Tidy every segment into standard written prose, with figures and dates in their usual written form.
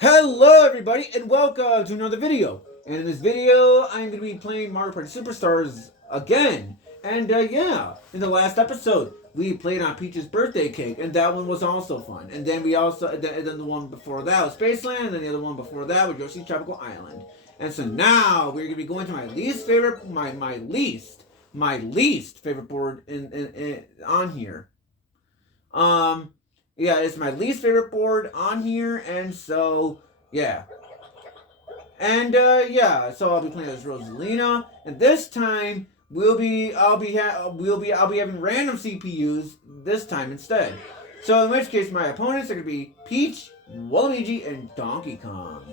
Hello everybody and welcome to another video. And in this video, I'm going to be playing Mario Party Superstars again. And yeah, in the last episode, we played on Peach's birthday cake, and that one was also fun. And then the one before that was Spaceland, and then the other one before that was Yoshi's Tropical Island. And so now we're going to be going to my least favorite, my least favorite board on here. Yeah, it's my least favorite board on here, and so yeah. And yeah, so I'll be playing as Rosalina, and this time I'll be having random CPUs this time instead. So in which case my opponents are gonna be Peach, Waluigi, and Donkey Kong.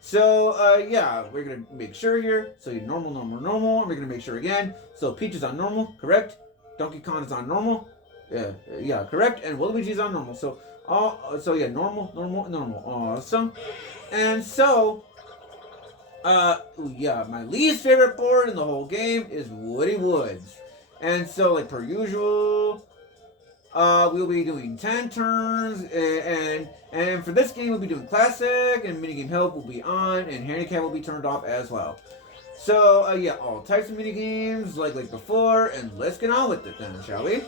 So yeah, we're gonna make sure here. So normal, and we're gonna make sure again. So Peach is on normal, correct? Donkey Kong is on normal. Yeah, correct. And Waluigi's on normal. So yeah, normal. Awesome. And so, yeah, my least favorite board in the whole game is Woody Woods. And so, like per usual, we'll be doing 10 turns, and for this game we'll be doing classic, and minigame help will be on, and handicap will be turned off as well. So yeah, all types of minigames like before, and let's get on with it then, shall we?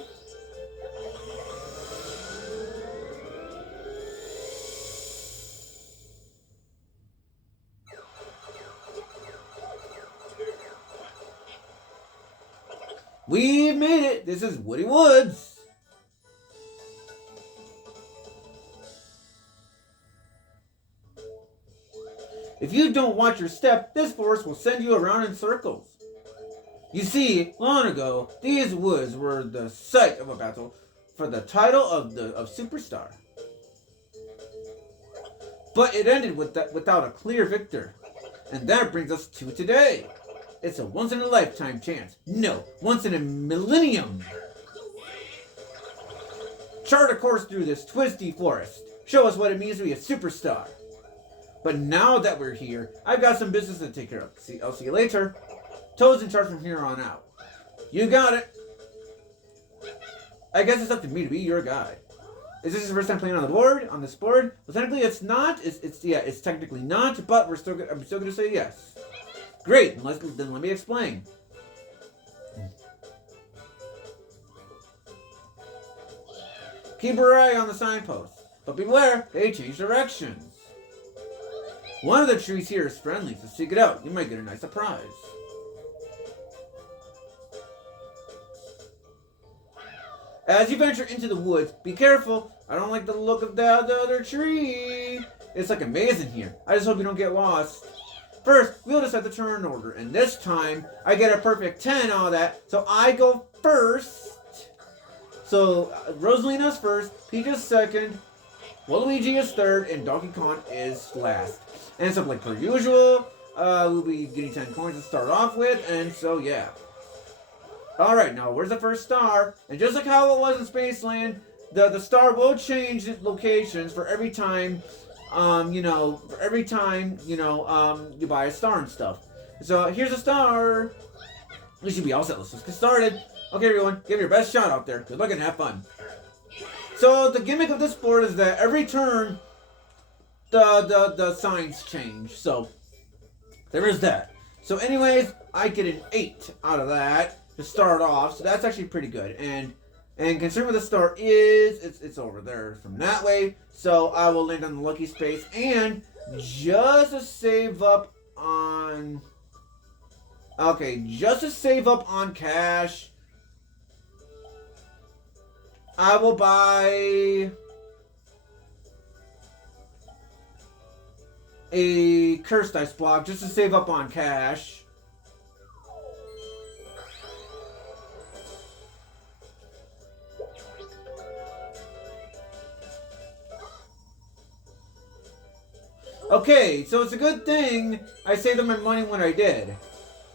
We've made it! This is Woody Woods! If you don't watch your step, this forest will send you around in circles. You see, long ago, these woods were the site of a battle for the title of Superstar. But it ended without a clear victor. And that brings us to today. It's a once-in-a-lifetime chance. No, once-in-a-millennium. Chart a course through this twisty forest. Show us what it means to be a superstar. But now that we're here, I've got some business to take care of. I'll see you later. Toad's in charge from here on out. You got it. I guess it's up to me to be your guide. Is this your first time playing on this board? Well, technically it's not. It's technically not, but I'm still going to say yes. Great, then let me explain. Keep your eye on the signposts, but beware, they change directions. One of the trees here is friendly, so seek it out. You might get a nice surprise. As you venture into the woods, be careful. I don't like the look of the other tree. It's like a maze in here. I just hope you don't get lost. First, we'll decide the turn order, and this time, I get a perfect 10 out of that, so I go first. So, Rosalina's first, Peach is second, Waluigi is third, and Donkey Kong is last. And so, like per usual, we'll be getting 10 coins to start off with, and so, yeah. Alright, now, where's the first star? And just like how it was in Spaceland, the star will change locations for every time you buy a star and stuff. So here's a star. We should be all set. Let's just get started. Okay, everyone, give your best shot out there. Good luck and have fun. So the gimmick of this board is that every turn, the signs change. So there is that. So anyways, I get an 8 out of that to start off. So that's actually pretty good. And considering where the star is, it's over there from that way. So I will land on the lucky space. And just to save up on... Okay, just to save up on cash, I will buy a Curse Dice block just to save up on cash. Okay, so it's a good thing I saved up my money when I did.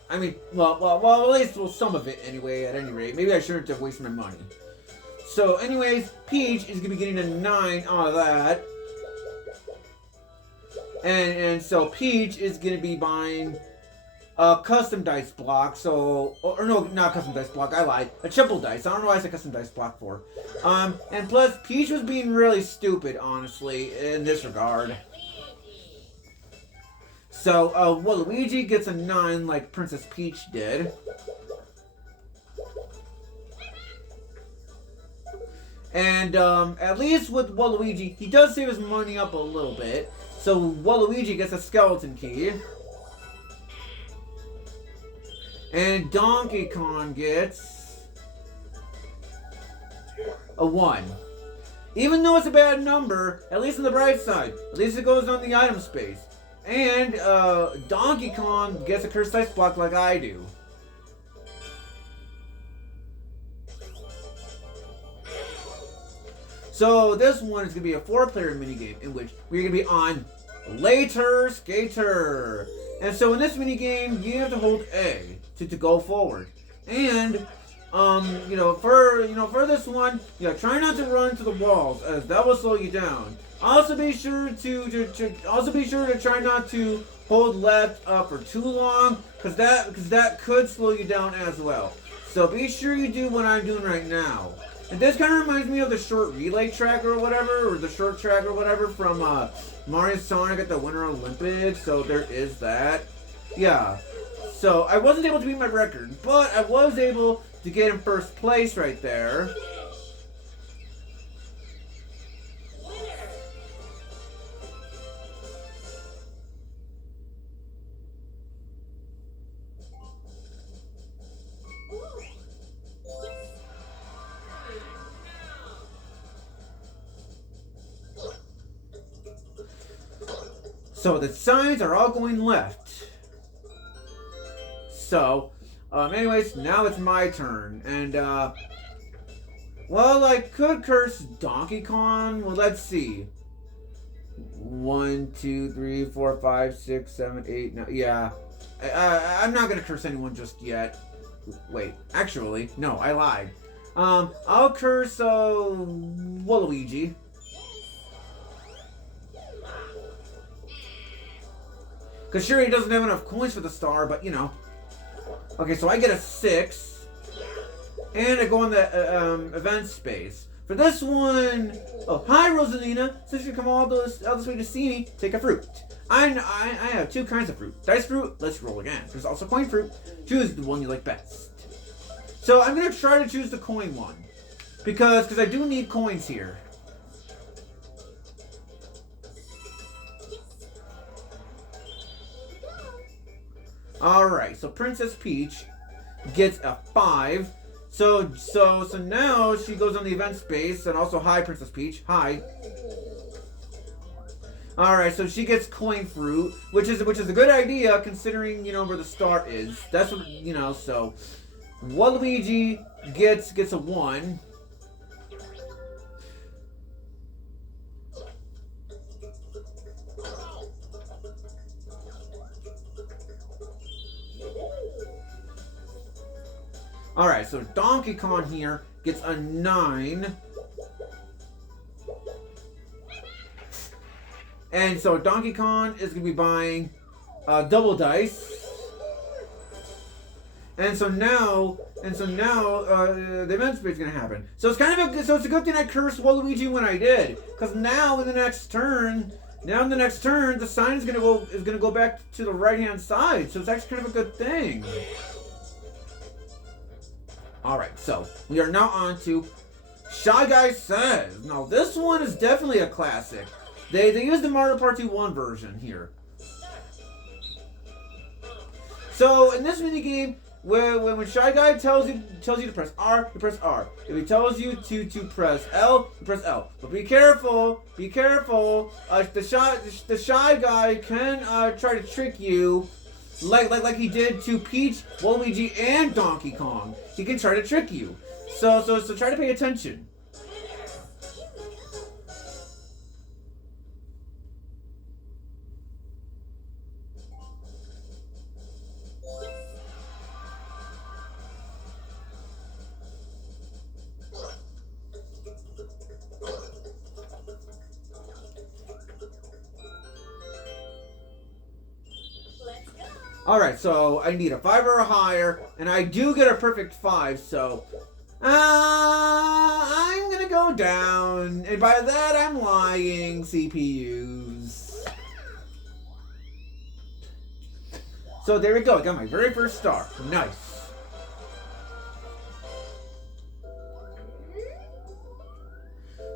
I mean, well, at least some of it anyway, at any rate. Maybe I shouldn't have wasted my money. So, anyways, Peach is going to be getting a 9 out of that. And so Peach is going to be buying a custom dice block. So, or no, not custom dice block. I lied. A triple dice. I don't know why I said custom dice block for. And plus, Peach was being really stupid, honestly, in this regard. So, Waluigi gets a 9 like Princess Peach did. And, at least with Waluigi, he does save his money up a little bit. So, Waluigi gets a skeleton key. And Donkey Kong gets a 1. Even though it's a bad number, at least on the bright side, at least it goes on the item space. And Donkey Kong gets a cursed dice block like I do. So this one is going to be a 4-player minigame in which we're going to be on Later Skater. And so in this minigame, you have to hold A to go forward. And for this one, try not to run to the walls, as that will slow you down. Also be sure to try not to hold left up for too long, because that could slow you down as well. So be sure you do what I'm doing right now. And this kind of reminds me of the short relay track or whatever, or the short track or whatever from Mario Sonic at the Winter Olympics. So there is that. Yeah. So I wasn't able to beat my record, but I was able to get in first place right there. So the signs are all going left. So, anyways, now it's my turn. And, well, I could curse Donkey Kong. Well, let's see. 1, 2, 3, 4, 5, 6, 7, 8, 9. Yeah. I'm not gonna curse anyone just yet. Wait, actually, no, I lied. I'll curse, Waluigi. Because sure, he doesn't have enough coins for the star, but you know. Okay, so I get a 6. And I go on the event space. For this one, oh, hi Rosalina. Since you come all this way to see me, take a fruit. I have 2 kinds of fruit. Dice fruit, let's roll again. There's also coin fruit. Choose the one you like best. So I'm going to try to choose the coin one. Because I do need coins here. Alright, so Princess Peach gets a 5. So now she goes on the event space, and also hi Princess Peach, hi. Alright, so she gets coin fruit, which is a good idea considering, where the star is. That's what, so Waluigi gets a 1. Alright, so Donkey Kong here gets a 9. And so Donkey Kong is going to be buying double dice. And so now the event space is going to happen. So it's a good thing I cursed Waluigi when I did, because now in the next turn, the sign is going to go back to the right-hand side. So it's actually kind of a good thing. Alright, so we are now on to Shy Guy Says. Now this one is definitely a classic. They used the Mario Party 1 version here. So in this minigame, when Shy Guy tells you to press R, you press R. If he tells you to press L, you press L. But be careful, be careful. The Shy Guy can try to trick you. Like he did to Peach, Waluigi, and Donkey Kong. He can try to trick you. So try to pay attention. Alright, so I need a 5 or higher, and I do get a perfect 5, so... I'm gonna go down, and by that I'm lying, CPUs. So there we go, I got my very first star. Nice.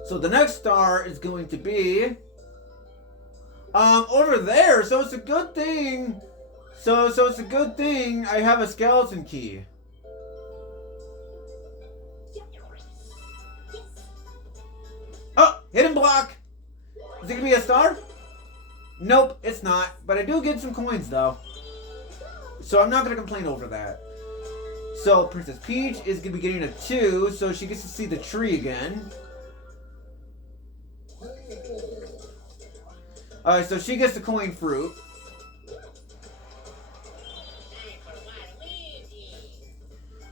So the next star is going to be... over there, so it's a good thing... So it's a good thing I have a skeleton key. Oh, hidden block! Is it gonna be a star? Nope, it's not. But I do get some coins though. So I'm not gonna complain over that. So Princess Peach is gonna be getting a 2, so she gets to see the tree again. Alright, so she gets the coin fruit.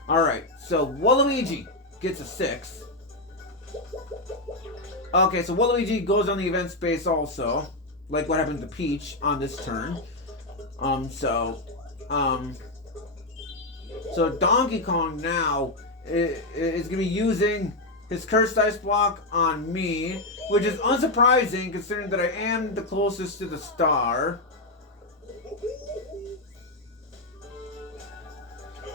Alright, so Waluigi gets a 6. Okay, so Waluigi goes on the event space also. Like what happened to Peach on this turn. So Donkey Kong now is going to be using his Cursed Ice Block on me. Which is unsurprising considering that I am the closest to the star.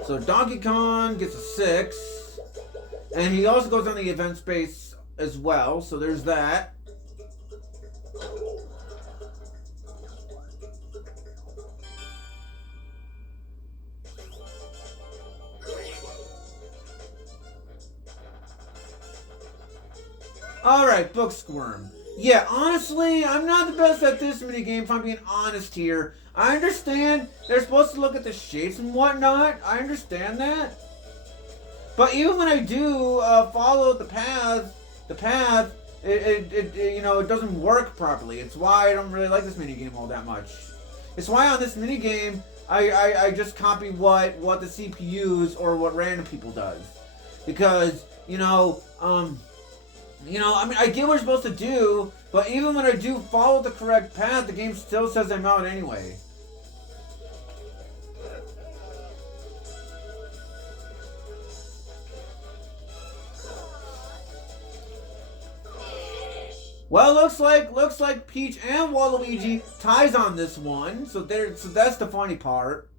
So Donkey Kong gets a 6. And he also goes on the event space as well. So there's that. Alright, Book Squirm. Yeah, honestly, I'm not the best at this minigame if I'm being honest here. I understand they're supposed to look at the shapes and whatnot. I understand that. But even when I do follow the path, it doesn't work properly. It's why I don't really like this minigame all that much. It's why on this minigame, I just copy what the CPUs or what random people does. Because, I mean, I get what you're supposed to do, but even when I do follow the correct path, the game still says I'm out anyway. Well, looks like Peach and Waluigi ties on this one, so that's the funny part.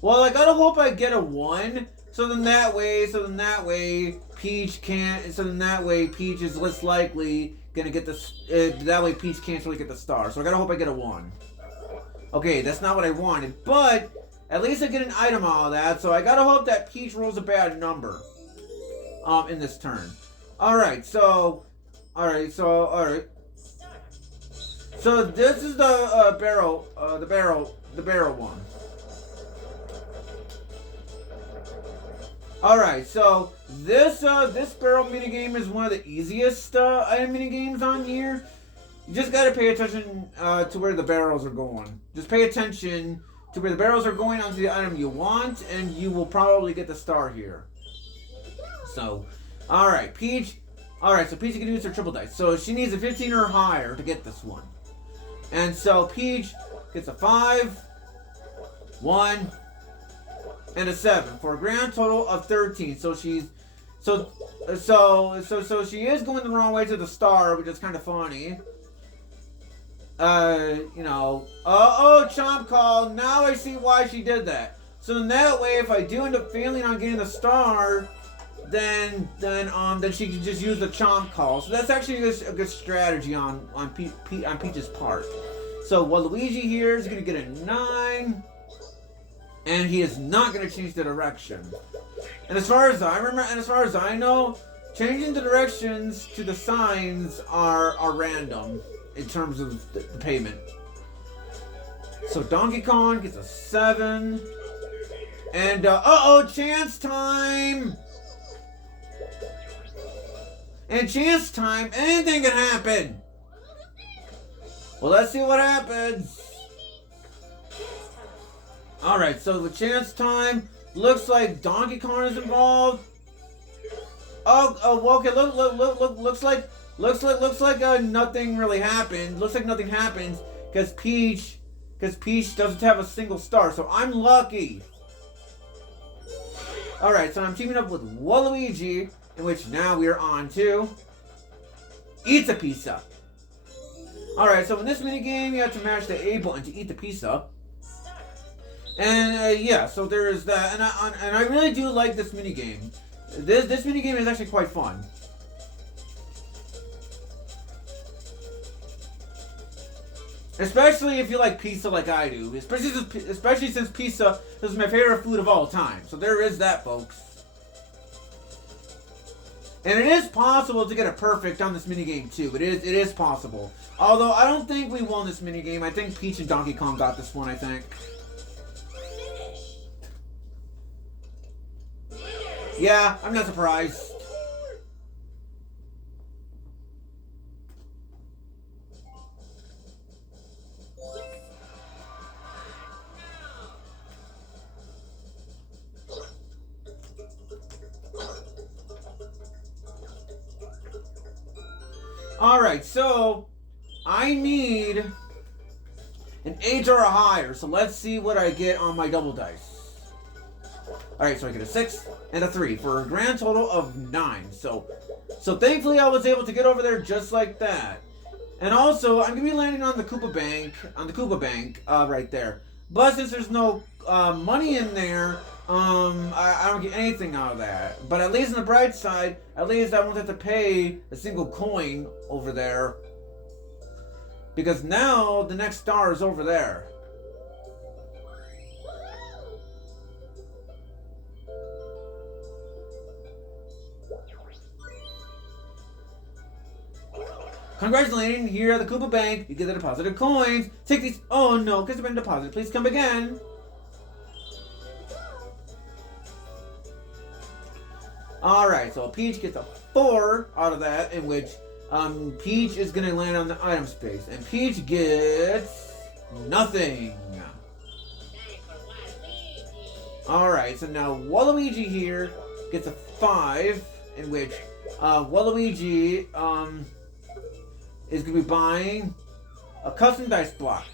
Well, I gotta hope I get a 1, so then that way Peach can't, so then that way Peach is less likely gonna get that way Peach can't really get the star, so I gotta hope I get a 1. Okay, that's not what I wanted, but at least I get an item out of that, so I gotta hope that Peach rolls a bad number, in this turn. Alright, so this is the barrel one. Alright, so this barrel minigame is one of the easiest item minigames on here. You just gotta pay attention to where the barrels are going. Just pay attention to where the barrels are going onto the item you want, and you will probably get the star here. So, alright, Peach. Alright, so Peach is gonna use her triple dice. So she needs a 15 or higher to get this one. And so Peach gets a 5, 1, and a 7 for a grand total of 13. So she's so she is going the wrong way to the star, which is kind of funny. Chomp call. Now I see why she did that. So in that way, if I do end up failing on getting the star, then she can just use the chomp call. So that's actually a good strategy on Peach's part. So Waluigi here is gonna get a 9. And he is not going to change the direction. And as far as I remember, and as far as I know, changing the directions to the signs are random in terms of the payment. So Donkey Kong gets a 7. And, chance time! And chance time, anything can happen! Well, let's see what happens. Alright, so the chance time looks like Donkey Kong is involved. Well, okay. Looks like nothing really happened. Looks like nothing happens because Peach doesn't have a single star. So I'm lucky. All right, so I'm teaming up with Waluigi, in which now we are on to Eat the Pizza. All right, so in this mini game, you have to mash the A button to eat the pizza. And yeah, so there is that, and I really do like this mini game. This mini game is actually quite fun. Especially if you like pizza like I do. Especially since pizza is my favorite food of all time. So there is that, folks. And it is possible to get it perfect on this minigame too. It is possible. Although I don't think we won this minigame. I think Peach and Donkey Kong got this one, I think. Yeah, I'm not surprised. Alright, so I need an 8 or a higher, so let's see what I get on my double dice. Alright, so I get a 6 and a 3 for a grand total of 9. So thankfully I was able to get over there just like that. And also, I'm going to be landing on the Koopa Bank, right there. But since there's no money in there, I don't get anything out of that. But at least on the bright side, at least I won't have to pay a single coin over there. Because now the next star is over there. Congratulating, here at the Koopa Bank, you get the deposited coins. Take these. Oh no, because they've been deposited. Please come again. Alright, so Peach gets a 4 out of that, in which Peach is going to land on the item space. And Peach gets nothing. Alright, so now Waluigi here gets a 5, in which Waluigi is going to be buying a custom dice block.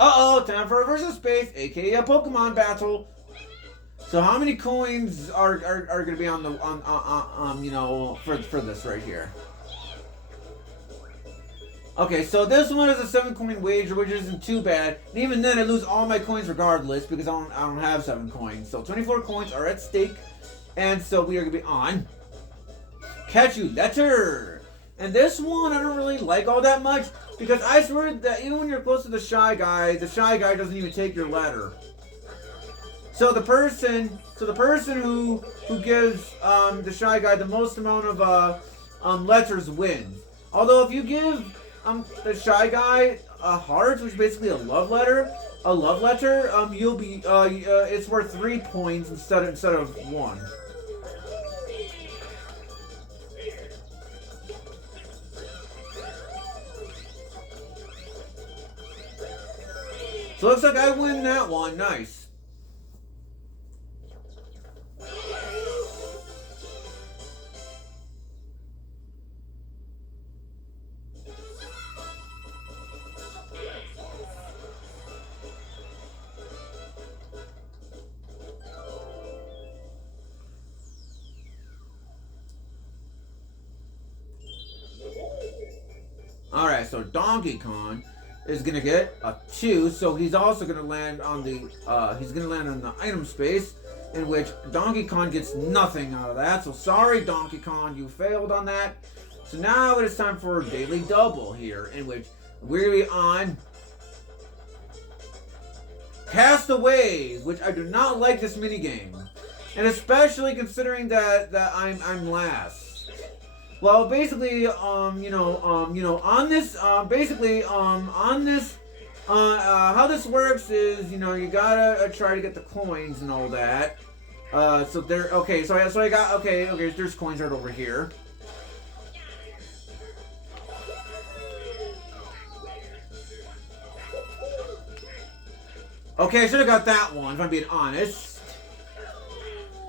Uh-oh, time for a versus space, aka a Pokemon battle. So how many coins are going to be on the you know, for this right here? Okay, so this one is a 7 coin wager, which isn't too bad. And even then, I lose all my coins regardless because I don't have 7 coins. So 24 coins are at stake, and so we are going to be on Catch You Letter. And this one I don't really like all that much because I swear that even when you're close to the Shy Guy doesn't even take your letter. So the person who gives the Shy Guy the most amount of letters wins. Although if you give the Shy Guy a heart, which is basically a love letter, you'll be it's worth 3 points instead of 1. So looks like I win that one. Nice. Alright, so Donkey Kong is gonna get a 2, so he's also gonna land on the item space, in which Donkey Kong gets nothing out of that. So sorry, Donkey Kong, you failed on that. So now it is time for a daily double here, in which we're gonna be on Castaways, which I do not like this minigame, and especially considering that I'm last. Well, basically, on this, how this works is, you gotta try to get the coins and all that. So there, okay, so I got, okay, there's coins right over here. Okay, I should have got that one, if I'm being honest.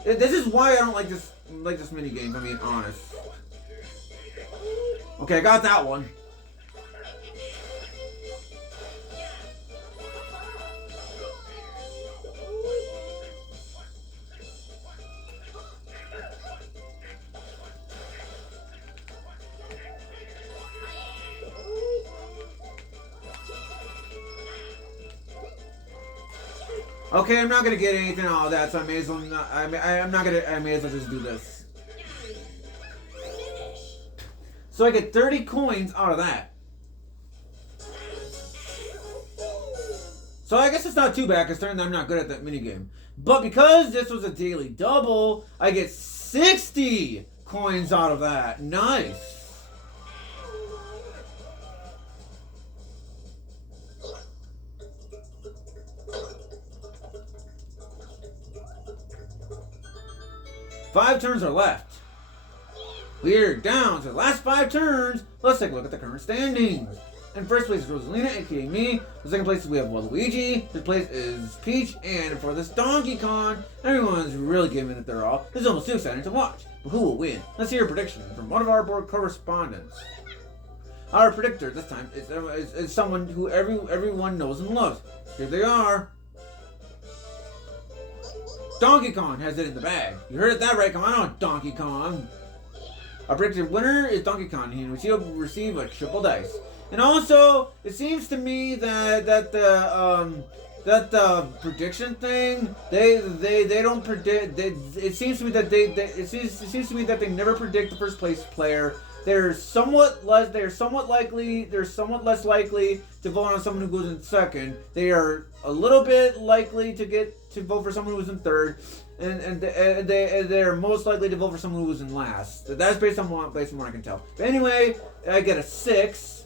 This is why I don't like this mini game. If I'm being honest. Okay, I got that one. Okay, I'm not gonna get anything out of that, so I may as well not. I may as well just do this. So I get 30 coins out of that. So I guess it's not too bad, considering that I'm not good at that minigame. But because this was a daily double, I get 60 coins out of that. Nice. Five turns are left. We're down to the last 5 turns. Let's take a look at the current standings. In first place is Rosalina, aka me. In second place we have Waluigi. Third place is Peach. And for this Donkey Kong, everyone's really giving it their all. It's almost too exciting to watch. But who will win? Let's hear a prediction from one of our board correspondents. Our predictor this time is someone who everyone knows and loves. Here they are. Donkey Kong has it in the bag. You heard it that right. Come on, Donkey Kong. Our predicted winner is Donkey Kong, and he'll receive a triple dice. And also, it seems to me that the prediction thing they don't predict. It seems to me that they never predict the first place player. They're somewhat less likely to vote on someone who goes in second. They are a little bit likely to vote for someone who's in third, and they're most likely to vote for someone who was in last. That's based on what I can tell. But anyway, I get a 6.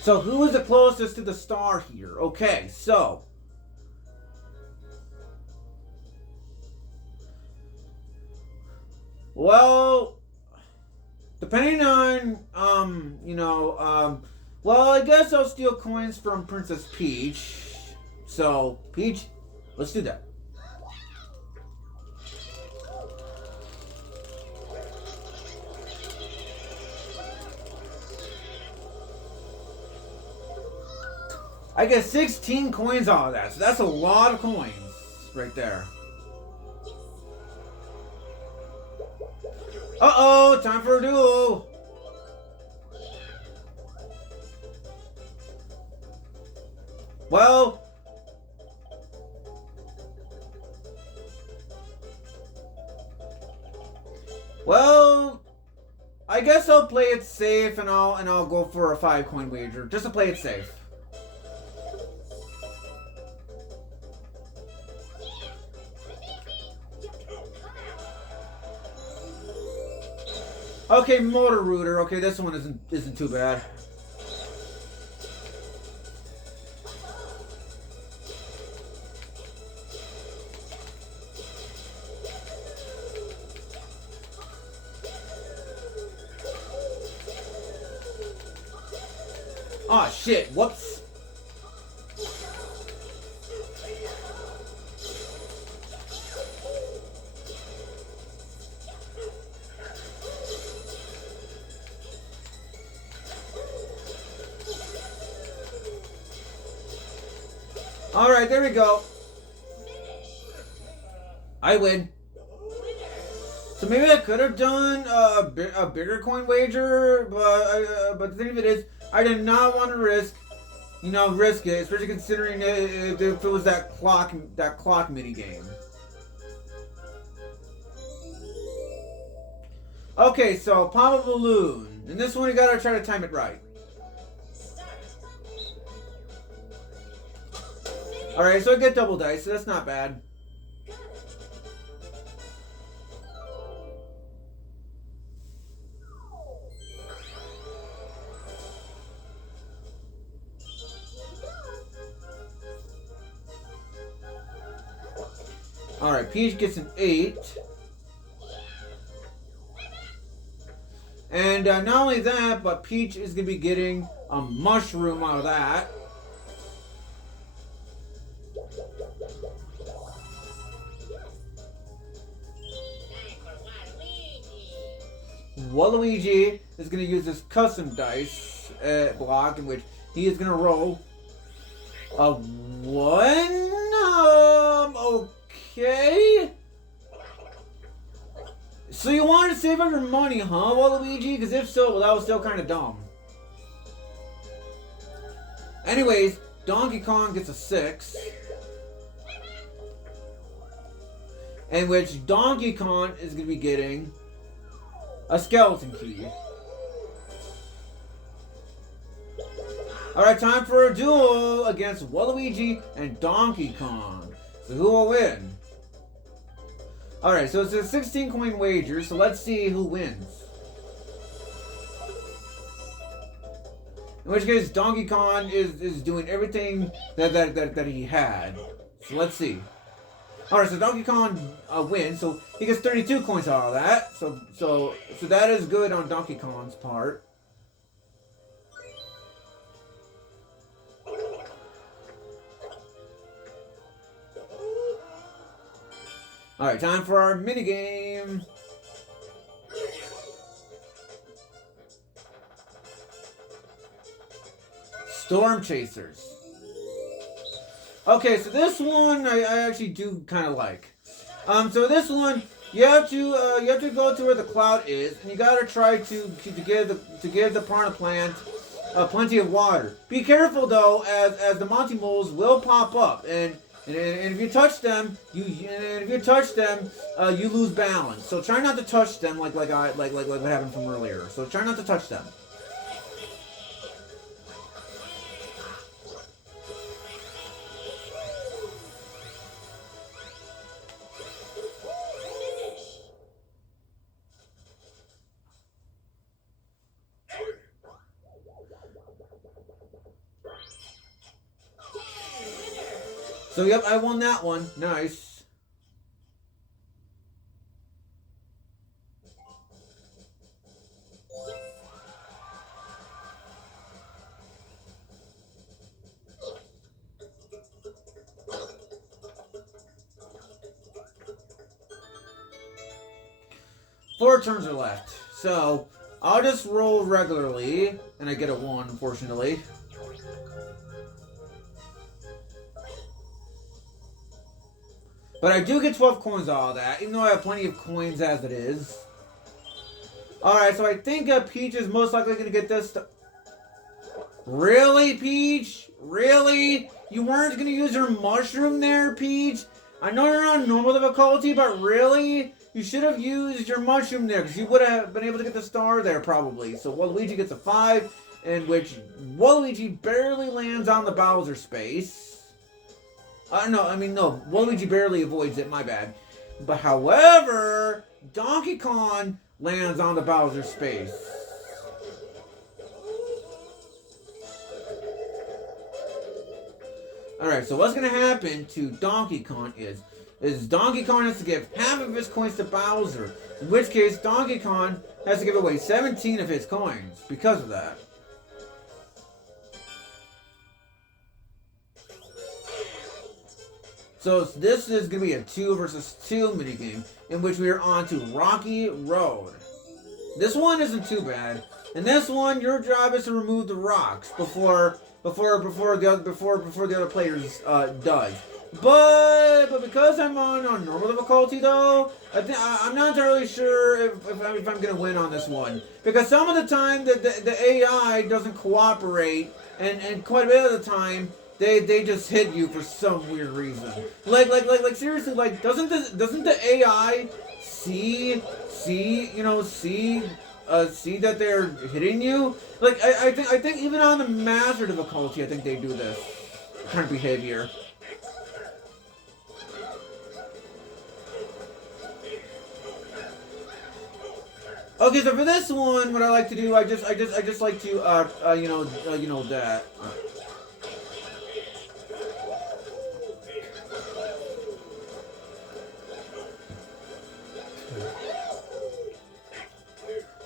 So who is the closest to the star here? Okay, so well, depending on well, I guess I'll steal coins from Princess Peach. So, Peach, let's do that. I get 16 coins out of that, so that's a lot of coins right there. Uh-oh, time for a duel. Well, I guess I'll play it safe and I'll go for a 5-coin wager just to play it safe. Okay, Motor Rooter. Okay, this one isn't too bad. Oh shit, whoops. Alright, there we go. I win. So maybe I could have done a bigger coin wager, but the thing of it is, I did not want to risk it, especially considering if it was that clock mini game. Okay, so pop a balloon, and this one you gotta try to time it right. Alright, so I get double dice, so that's not bad. Alright, Peach gets an 8. And not only that, but Peach is going to be getting a mushroom out of that. Waluigi is going to use this custom dice block in which he is going to roll a 1. Okay. So you wanted to save up your money, huh, Waluigi? Because if so, well, that was still kind of dumb. Anyways, Donkey Kong gets a 6. In which Donkey Kong is going to be getting a skeleton key. Alright, time for a duel against Waluigi and Donkey Kong. So who will win? Alright, so it's a 16 coin wager, so let's see who wins. In which case, Donkey Kong is doing everything that he had. So let's see. Alright, so Donkey Kong wins, so he gets 32 coins out of that. So that is good on Donkey Kong's part. Alright, time for our minigame. Storm Chasers. Okay, so this one I actually do kind of like. So this one you have to go to where the cloud is, and you gotta try to give the piranha plant plenty of water. Be careful though, as the Monty Moles will pop up, and if you touch them, you lose balance. So try not to touch them like what happened from earlier. So try not to touch them. So yep, I won that one. Nice. Four turns are left. So I'll just roll regularly, and I get a 1, unfortunately. But I do get 12 coins out of that, even though I have plenty of coins as it is. Alright, so I think Peach is most likely going to get this. Really, Peach? Really? You weren't going to use your mushroom there, Peach? I know you're on normal difficulty, but really? You should have used your mushroom there, because you would have been able to get the star there, probably. So Waluigi gets a 5, in which Waluigi barely lands on the Bowser space. No, Waluigi barely avoids it, my bad. But however, Donkey Kong lands on the Bowser space. Alright, so what's going to happen to Donkey Kong is Donkey Kong has to give half of his coins to Bowser. In which case, Donkey Kong has to give away 17 of his coins because of that. So this is going to be a 2 versus 2 minigame, in which we are on to Rocky Road. This one isn't too bad. In this one, your job is to remove the rocks before the other players does. But because I'm on normal difficulty though, I'm not entirely sure if I'm going to win on this one, because some of the time the AI doesn't cooperate, and quite a bit of the time. They just hit you for some weird reason. Like seriously, like doesn't the AI see that they're hitting you? Like I think even on the master difficulty, I think they do this kind of behavior. Okay, so for this one, what I like to do, I just like to that.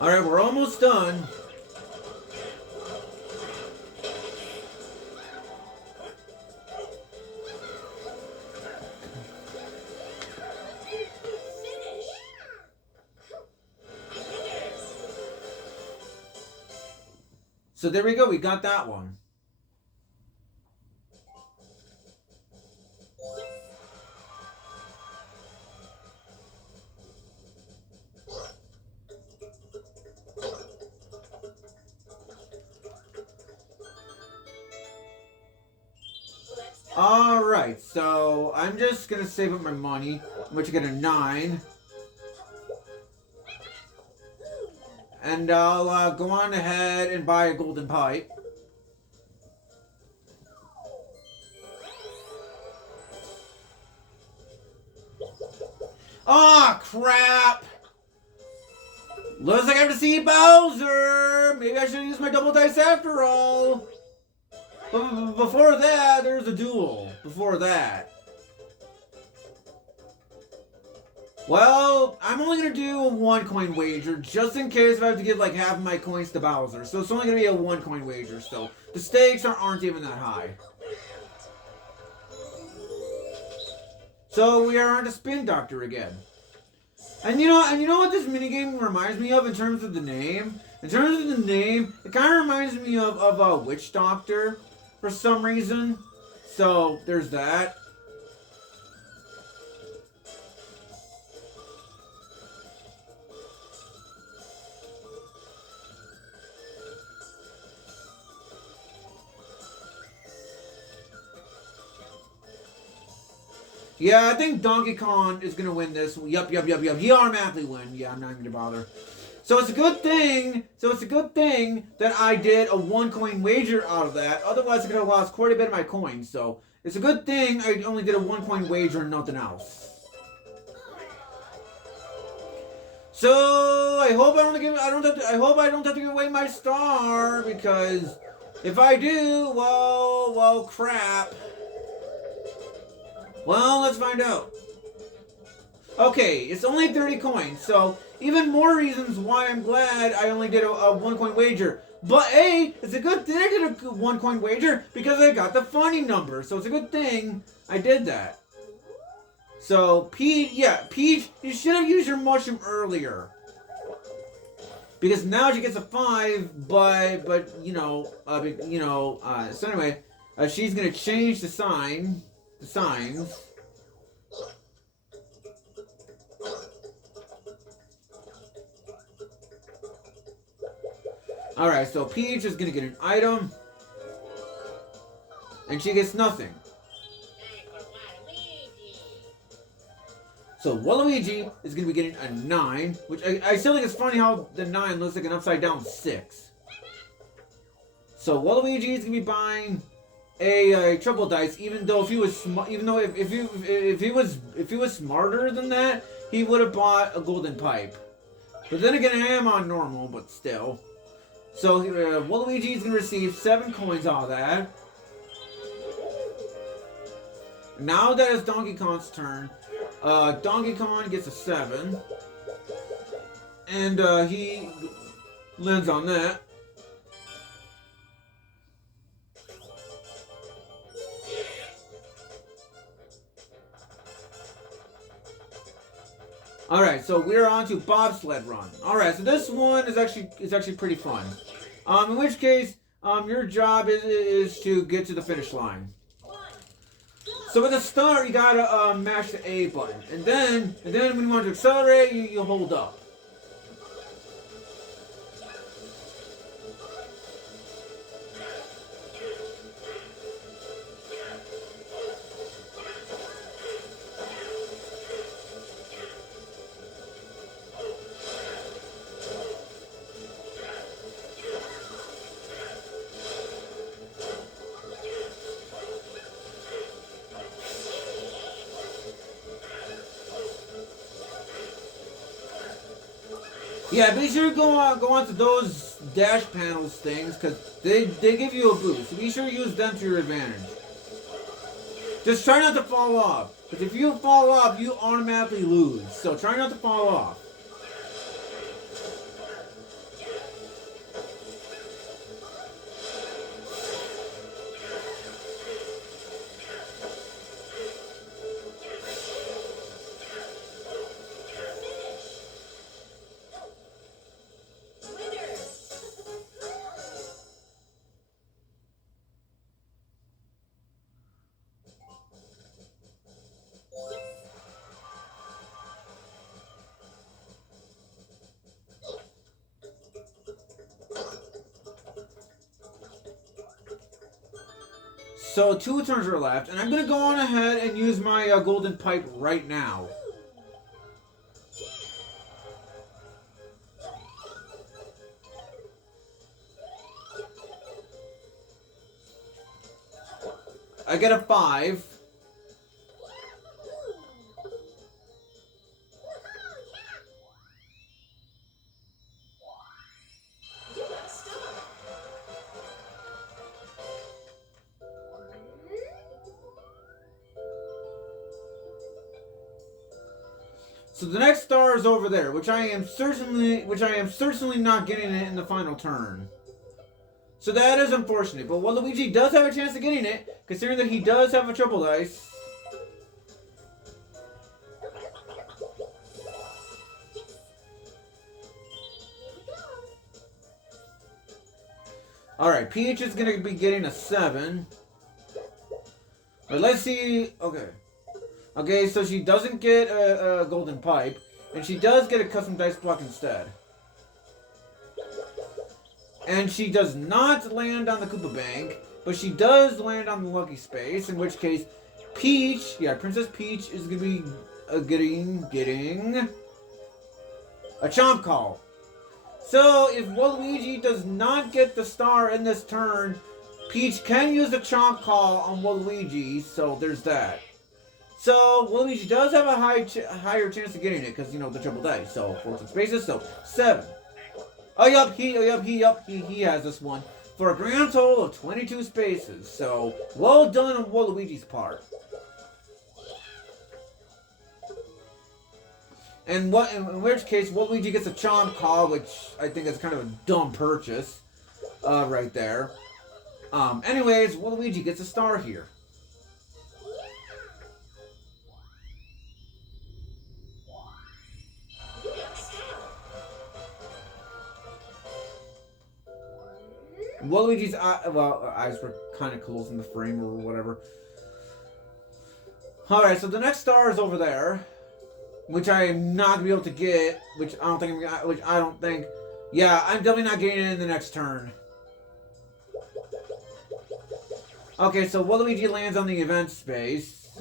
Alright, we're almost done. So there we go. We got that one. Alright, so I'm just gonna save up my money. I'm going to get a 9. And I'll go on ahead and buy a golden pipe. Aw, crap! Looks like I have to see Bowser! Maybe I should use my double dice after all. But before that, there's a duel. Before that. Well, I'm only going to do a 1 coin wager, just in case if I have to give like half of my coins to Bowser. So it's only going to be a 1 coin wager, so the stakes aren't even that high. So we are on to Spin Doctor again. And you know what this minigame reminds me of in terms of the name? In terms of the name, it kind of reminds me of a Witch Doctor for some reason. So there's that. Yeah, I think Donkey Kong is going to win this. Yup. He automatically win. Yeah, I'm not going to bother. So it's a good thing. That I did a 1 coin wager out of that. Otherwise, I could have lost quite a bit of my coins. So it's a good thing I only did a 1 coin wager and nothing else. So I hope I don't have to give away my star, because if I do, well, crap. Well, let's find out. Okay, it's only 30 coins, so even more reasons why I'm glad I only did a 1 coin wager. But hey, it's a good thing I did a 1 coin wager because I got the funny number. So it's a good thing I did that. So Peach, you should have used your mushroom earlier. Because now she gets a 5, but so anyway, she's gonna change the signs. Alright, so Peach is gonna get an item. And she gets nothing. So Waluigi is gonna be getting a 9, which I still think it's funny how the 9 looks like an upside down 6. So Waluigi is gonna be buying a triple dice, even though if he was if he was smarter than that, he would have bought a golden pipe. But then again, I am on normal, but still. So Waluigi is gonna receive 7 coins out of that. Now that it's Donkey Kong's turn, Donkey Kong gets a 7, and he lands on that. Alright, so we're on to Bobsled Run. Alright, so this one is actually pretty fun. In which case, your job is to get to the finish line. So at the start, you gotta mash the A button, and then when you want to accelerate, you hold up. Yeah, be sure to go on to those dash panels things, because they give you a boost. So be sure to use them to your advantage. Just try not to fall off, because if you fall off, you automatically lose. So try not to fall off. So 2 turns are left, and I'm gonna go on ahead and use my golden pipe right now. I get a 5. So the next star is over there, which I am certainly not getting it in the final turn. So that is unfortunate, but Waluigi does have a chance of getting it, considering that he does have a triple dice. Alright, Peach is going to be getting a 7. But let's see. Okay. Okay, so she doesn't get a golden pipe, and she does get a custom dice block instead. And she does not land on the Koopa Bank, but she does land on the Lucky Space, in which case Peach, Princess Peach is going to be getting a Chomp Call. So if Waluigi does not get the star in this turn, Peach can use the Chomp Call on Waluigi, so there's that. So Waluigi does have a higher chance of getting it, because, the triple dice. So 14 spaces, so 7. He has this one for a grand total of 22 spaces. So well done on Waluigi's part. And in which case Waluigi gets a Chomp Call, which I think is kind of a dumb purchase, right there. Anyways, Waluigi gets a star here. Waluigi's eyes were kind of closed in the frame or whatever. Alright, so the next star is over there, which I am not going to be able to get, which I don't think, yeah, I'm definitely not getting it in the next turn. Okay, so Waluigi lands on the event space,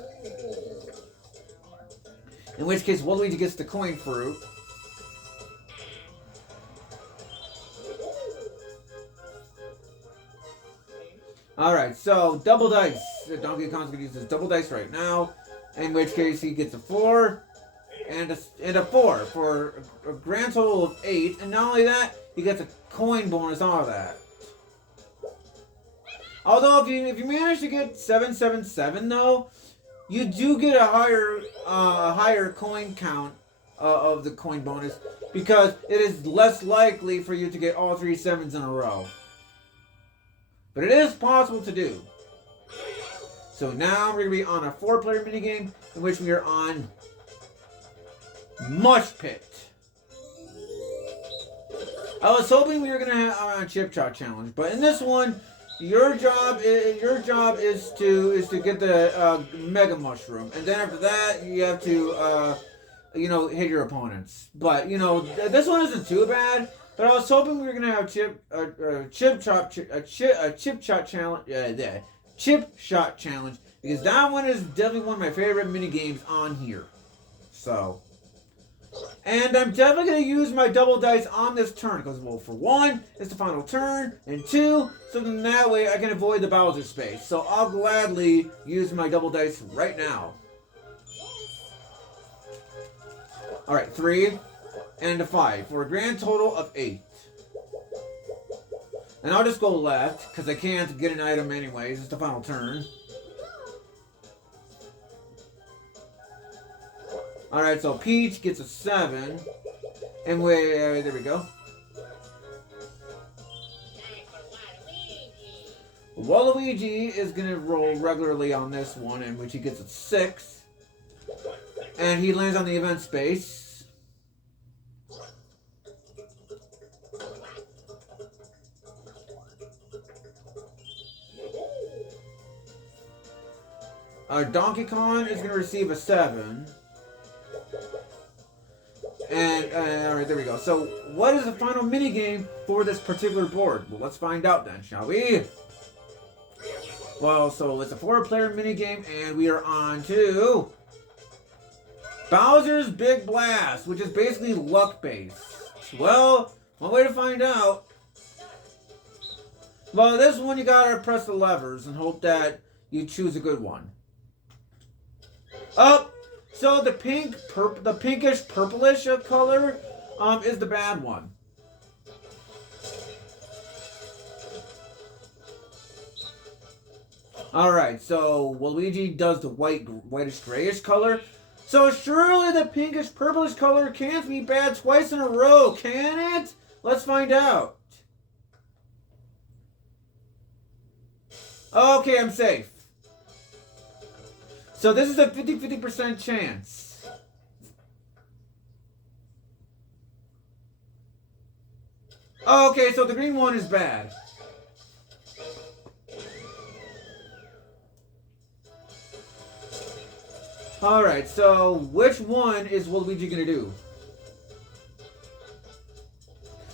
in which case Waluigi gets the coin fruit. Alright, so double dice. Donkey Kong's gonna use his double dice right now, in which case he gets a 4 and a 4 for a grand total of 8, and not only that, he gets a coin bonus out of that. Although if you manage to get 777 though, you do get a higher coin count of the coin bonus, because it is less likely for you to get all 3 sevens in a row. But it is possible to do. So now we're going to be on a 4-player minigame, in which we are on Mush Pit. I was hoping we were going to have a Chip Chop challenge, but in this one, your job is to get the Mega Mushroom, and then after that you have to hit your opponents. But this one isn't too bad. But I was hoping we were gonna have Chip Shot challenge, because that one is definitely one of my favorite mini games on here. So, and I'm definitely gonna use my double dice on this turn, because for 1, it's the final turn, and 2, so then that way I can avoid the Bowser space. So I'll gladly use my double dice right now. All right, 3. And a 5 for a grand total of 8. And I'll just go left, because I can't get an item anyways. It's the final turn. Alright, so Peach gets a 7. And there we go. Waluigi is going to roll regularly on this one, in which he gets a 6. And he lands on the event space. Donkey Kong is going to receive a 7. And, alright, there we go. So, what is the final minigame for this particular board? Well, let's find out then, shall we? Well, so it's a 4-player minigame, and we are on to Bowser's Big Blast, which is basically luck-based. Well, one way to find out. Well, this one you gotta press the levers and hope that you choose a good one. Oh, so the pinkish purplish color is the bad one. Alright, so Waluigi does the whitish grayish color. So surely the pinkish purplish color can't be bad twice in a row, can it? Let's find out. Okay, I'm safe. So this is a 50% chance. Okay, so the green one is bad. Alright, so which one is Waluigi gonna do?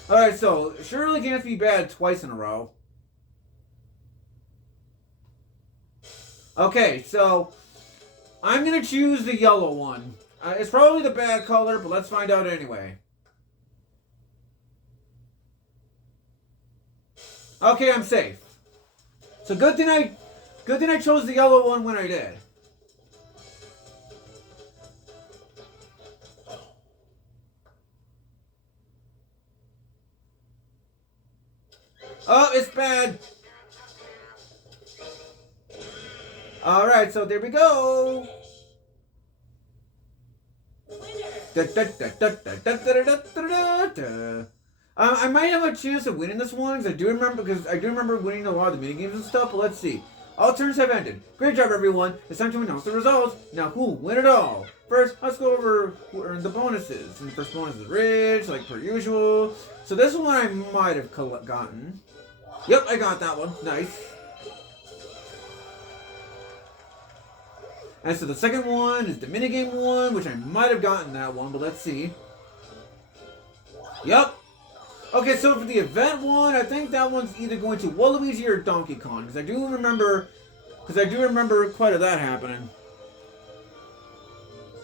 Alright, so surely can't be bad twice in a row. Okay, so I'm gonna choose the yellow one. It's probably the bad color, but let's find out anyway. Okay, I'm safe. So good thing I chose the yellow one when I did. Oh, it's bad. Alright, so there we go. I might have a chance of winning this one because I do remember winning a lot of the minigames and stuff, but let's see. All turns have ended. Great job, everyone. It's time to announce the results. Now, who will win it all? First, let's go over who earned the bonuses. And the first bonus is Ridge, like per usual. So this one I might have gotten. Yep, I got that one. Nice. And so the second one is the minigame one, which I might have gotten that one, but let's see. Yep. Okay, so for the event one, I think that one's either going to Waluigi or Donkey Kong, because I do remember quite of that happening.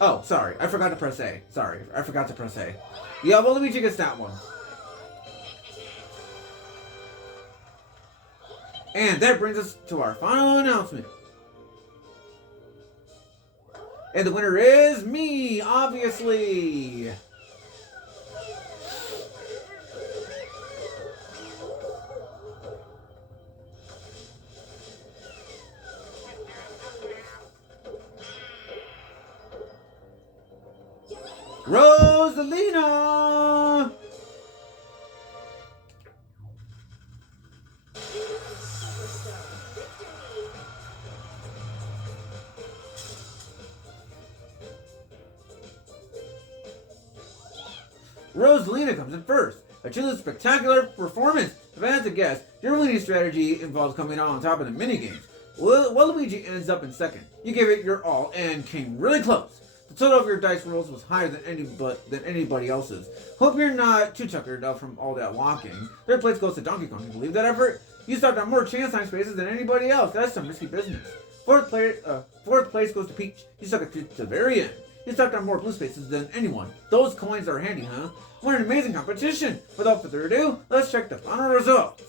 Oh, sorry, I forgot to press A. Sorry, I forgot to press A. Yeah, Waluigi gets that one. And that brings us to our final announcement. And the winner is me, obviously. Rosalina! Rosalina comes in first. A truly spectacular performance. As a guess, your winning strategy involves coming out on top of the minigames. Waluigi ends up in second. You gave it your all and came really close. The total of your dice rolls was higher than anybody else's. Hope you're not too tuckered up from all that walking. Third place goes to Donkey Kong. You believe that effort? You stopped on more chance time spaces than anybody else. That's some risky business. Fourth place goes to Peach. You stuck it to the very end. You stopped on more blue spaces than anyone. Those coins are handy, huh? What an amazing competition! Without further ado, let's check the final results.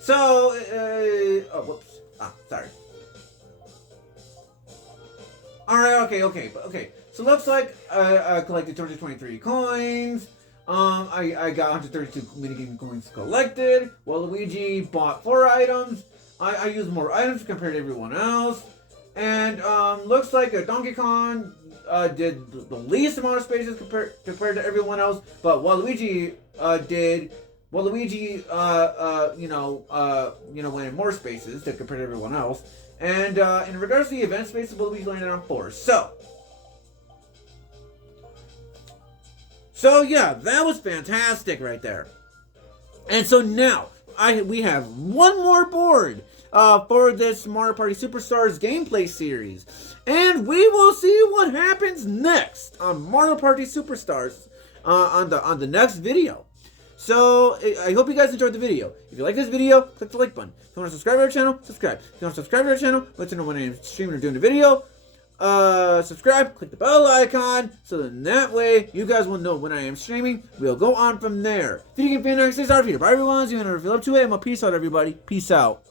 So, whoops. Sorry. Alright, okay. So looks like I collected 223 coins. I got 132 minigame coins collected. Waluigi bought 4 items. I used more items compared to everyone else. And looks like Donkey Kong did the least amount of spaces compared to everyone else, but Waluigi went in more spaces compared to everyone else. And in regards to the event spaces, Waluigi landed on 4. So yeah, that was fantastic right there. And so now we have one more board for this Mario Party Superstars gameplay series. And we will see what happens next on Mario Party Superstars on the next video. So, I hope you guys enjoyed the video. If you like this video, click the like button. If you want to subscribe to our channel, subscribe. If you want to subscribe to our channel, let you know when I'm streaming or doing a video. Subscribe, click the bell icon, so then that way you guys will know when I am streaming. We'll go on from there. Video Game Fan 96 Peter. Bye everyone. See you never feel up to it. And peace out, everybody. Peace out.